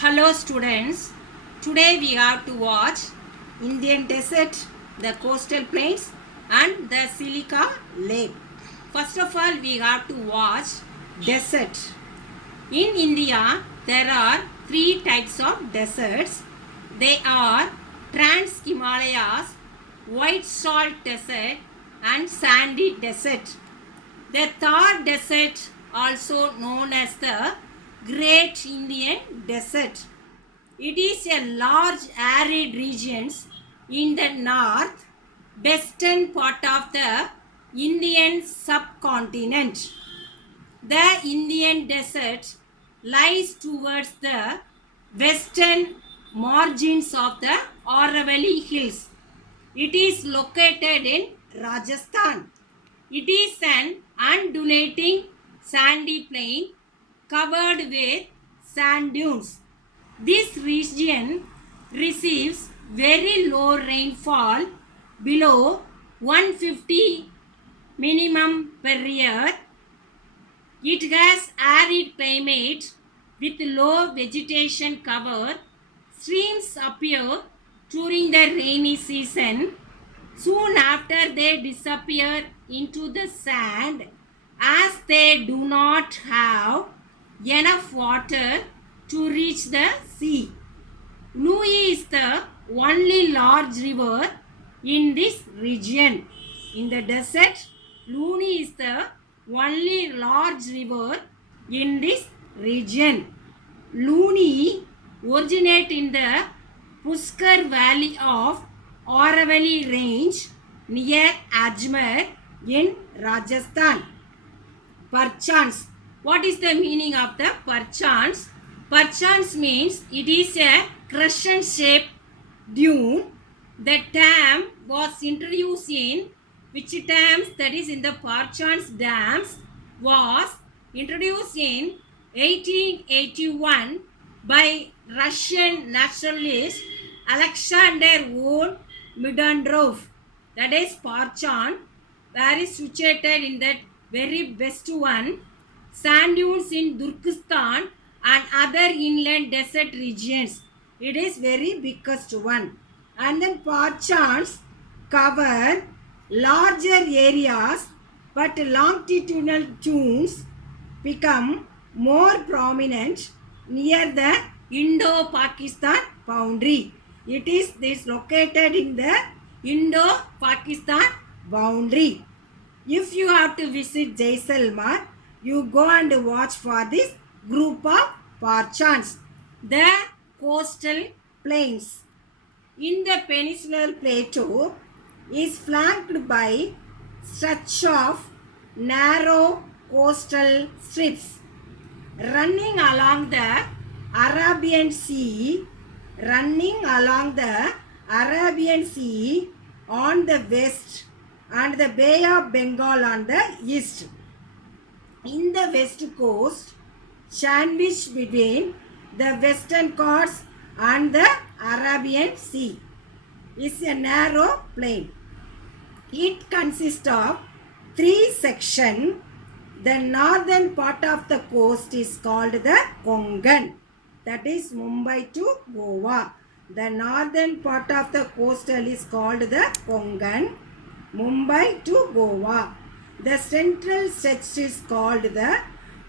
Hello students, today we have to watch Indian desert, the coastal plains and the Silica lake. First of all, we have to watch desert. In India, there are three types of deserts. They are Trans-Himalayas, White Salt Desert and Sandy Desert. The Thar Desert, also known as the Great Indian Desert. It is a large arid regions in the north western part of the Indian subcontinent. The Indian desert lies towards the western margins of the Aravalli Hills. It is located in Rajasthan. It is an undulating sandy plain covered with sand dunes. This region receives very low rainfall below 150 minimum per year. It has arid climate with low vegetation cover. Streams appear during the rainy season. Soon after they disappear into the sand as they do not have enough water to reach the sea. Nui is the only large river in this region. In the desert, Luni is the only large river in this region. Luni originates in the Pushkar Valley of Aravalli range near Ajmer in Rajasthan. Perchance. What is the meaning of the perchance? Perchance means it is a crescent shaped dune. The term was introduced in which terms, that is in the perchance dams, was introduced in 1881 by Russian naturalist Alexander von Middendorf. That is Parchan, where is situated in that very best one. Sand dunes in Turkestan and other inland desert regions. It is very biggest one. And then Parchans cover larger areas, but longitudinal dunes become more prominent near the Indo-Pakistan boundary. It is located in the Indo-Pakistan boundary. If you have to visit Jaisalmer, you go and watch for this group of Parchans. The coastal plains in the peninsular plateau is flanked by stretch of narrow coastal strips running along the Arabian Sea, on the west and the Bay of Bengal on the east. In the west coast, sandwiched between the Western Ghats and the Arabian Sea, is a narrow plain. It consists of three sections. The northern part of the coast is called the Konkan, that is Mumbai to Goa. The northern part of the coastal is called the Konkan, Mumbai to Goa. The central stretch is called the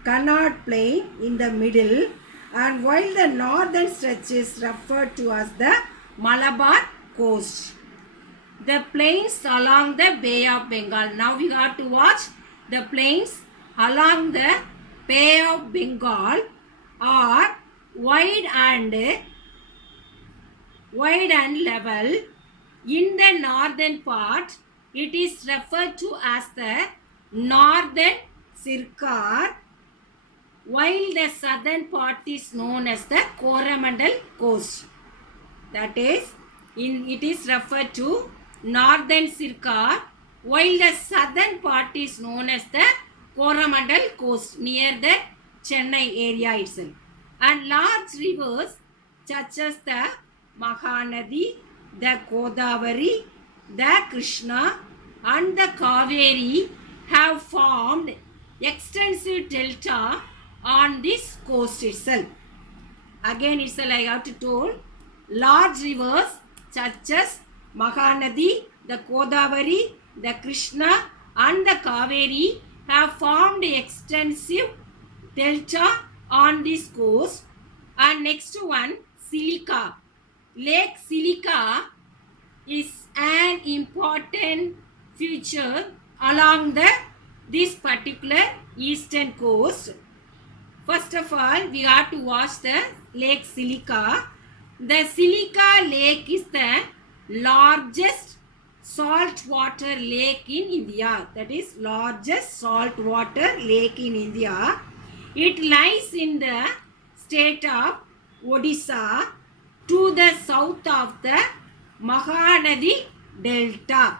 Connaught Plain in the middle, and while the northern stretch is referred to as the Malabar coast. The plains along the Bay of Bengal. Now we have to watch the plains along the Bay of Bengal are wide and level. In the northern part, it is referred to as the Northern Sircar, while the southern part is known as the Coromandel coast. That is, it is referred to Northern Sircar, while the southern part is known as the Coromandel coast near the Chennai area itself. And large rivers such as the Mahanadi, the Godavari, the Krishna and the Kaveri have formed extensive delta on this coast itself. Again, it's like I have to told. Large rivers such as Mahanadi, the Godavari, the Krishna, and the Kaveri have formed extensive delta on this coast. And next one, Silica. Lake Silica is an important feature along this particular eastern coast. First of all, we have to watch the Lake Silica. The Silica Lake is the largest saltwater lake in India. That is largest saltwater lake in India. It lies in the state of Odisha to the south of the Mahanadi Delta.